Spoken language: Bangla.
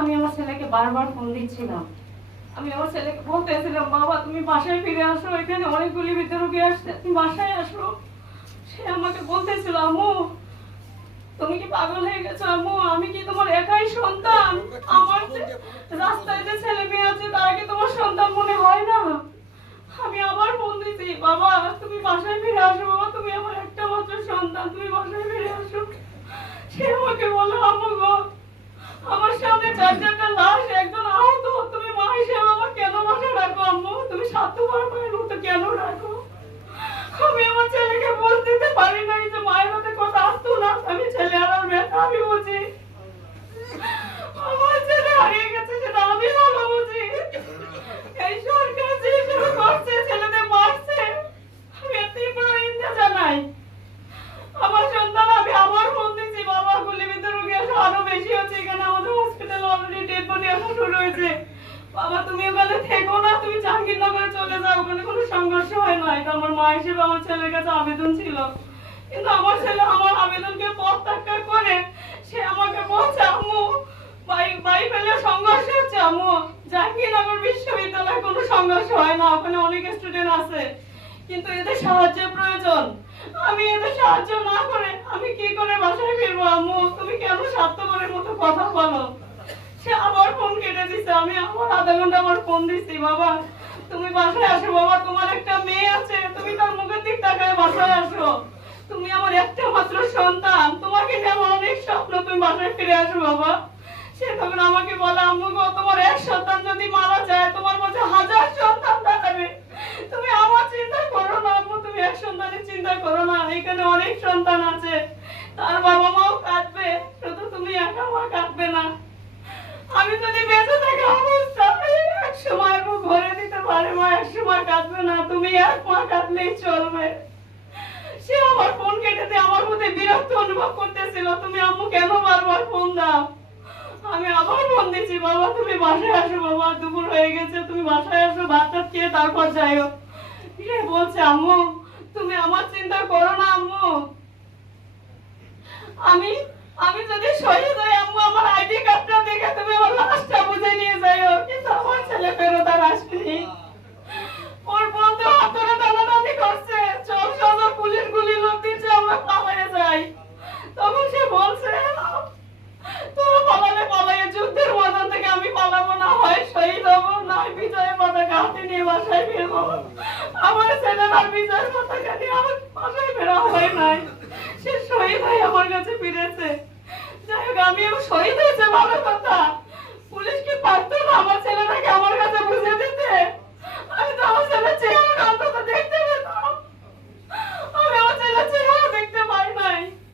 আমি আমার ছেলেকে বারবার ফোন দিচ্ছিলাম। আমি আমার ছেলেকে বলতেছিলাম, বাবা তুমি বাসায় ফিরে আসো, এখানে অনেকগুলি বিতরণী আসছে, তুমি বাসায় আসো। সে আমাকে বলতেছিল, আম্মু তুমি কি পাগল হয়ে গেছো আম্মু? আমি কি তোমার একাই সন্তান? আমার রাস্তায় যে ছেলে মেয়ে আছে তারা কি তোমার সন্তান মনে হয় না? আমি আবার ফোন দিছি, বাবা তুমি বাসায় ফিরে আসো, বাবা তুমি আমার একটা মাত্র সন্তান, তুমি বাসায় ফিরে আসো। সে আমাকে বলে, আম্মু গো আমার সামনে চার চারটা লাশ, একজন আহত, তুমি মা হিসেবে আমার কেন বাসায় রাখো আম্মু? তুমি স্বার্থপর মায়ের মতো কেন রাখো? আমি আমার ছেলেকে বলতে দিতে পারি নাই যে মায়ের মতো কথা আসতো না, আমি ছেলে আর মেয়ে আমি বুঝি। আমার ছেলে হারিয়ে গেছে সেটা আমি ভালো বুঝি। এই সরকার যে শুরু করছে, ছেলেদের মারছে, আমি এর তীব্র নিন্দা জানাই। আমার সন্তান, আমি আবার ফোন দিচ্ছি, বাবা গুলিবিদ্ধ রোগী আসা আরো বেশি হচ্ছে, এখানে আমাদের হসপিটালে অলরেডি ডেড বডি আসা শুরু হয়েছে। বাবা তুমি ওখানে থেকো না, তুমি জাহাঙ্গীরনগরে চলে যাও, ওখানে কোনো সংঘর্ষ হয় না। এটা আমার মা হিসেবে আমার ছেলের কাছে আবেদন ছিল। কিন্তু আমার ছেলে আমার আবেদনকে প্রত্যাখ্যান করে সে আমাকে বলছে, আম্মু বাই ফেলে সংঘর্ষ হচ্ছে, আম্মু জাহাঙ্গীরনগর বিশ্ববিদ্যালয়ে কোনো সংঘর্ষ হয় না, ওখানে অনেক স্টুডেন্ট আছে, কিন্তু এদের সাহায্যের প্রয়োজন। আমি এদের সাহায্য না করে আমি কি করে বাসায় ফিরবো আম্মু? তুমি কেন স্বার্থপরের মতো কথা বলো? সে আবার ফোন কেটে দিছে। আমি আবার আধা ঘন্টা পর ফোন দিছি, বাবা তুমি বাসায় আসো, বাবা তোমার একটা মেয়ে আছে, তুমি তার মুখের দিক তাকায় বাসায় আসো, তুমি আমার একটা মাত্র সন্তান, তোমাকে নিয়ে আমার অনেক স্বপ্ন, তুমি বাসায় ফিরে আসো বাবা। সে তখন আমাকে বলে, আম্মু গো তোমার এক সন্তান যদি মারা যায় তোমার মধ্যে হাজার সন্তান থাকবে, তুমি আমার চিন্তা করো না আম্মু, তুমি এক সন্তানের চিন্তা করো না, এখানে অনেক সন্তান আছে, তার বাবা মাও কাঁদবে, শুধু তুমি একা মা কাঁদবে না। আমি যদি বেঁচে থাকি অবস্থা এক সময় ভরে দিতে পারে মা, এক সময় কাঁদবে না, তুমি এক মা কাঁদলেই চলবে। সে আমার ফোন কেটে দিয়ে আমার মধ্যে বিরক্ত অনুভব করতেছিল, তুমি আম্মু কেন বারবার ফোন দাও? আমি আবার ফোন দিচ্ছি, বাবা তুমি বাসায় আসো, বাবা দুপুর হয়ে গেছে, তুমি বাসায় আসো, ভাত টাত খেয়ে তারপর যাইও। সে বলছে, আম্মু তুমি আমার চিন্তা করো না আম্মু, আমি আমি যদি শহীদ হই আম্মু আমার আইডি কার্ডটা দেখে তুমি আমার লাশটা বুঝে নিয়ে যাইও। কিন্তু আমার ছেলে ফেরত আর আসেনি। ওর বন্ধু হাতরে টানাটানি করছে, চল সদা পুলিশ গুলি লোক দিচ্ছে, আমরা পালায়ে যাই। তখন সে বলছে, তোরা পালালে পালাইয়ে যুদ্ধের ময়দান থেকে আমি পালাবো না, হয় শহীদ হবো, নয় বিজয়ের পতাকা হাতে নিয়ে বাসায় ফিরবো। আমার ছেলের আর বিজয়ের পতাকা নিয়ে আমার বাসায় ফেরা হয় নাই, সে শহীদ হয়ে আমার কাছে ফিরেছে। যাই হোক আমিও শহীদ হয়েছে ভালো কথা,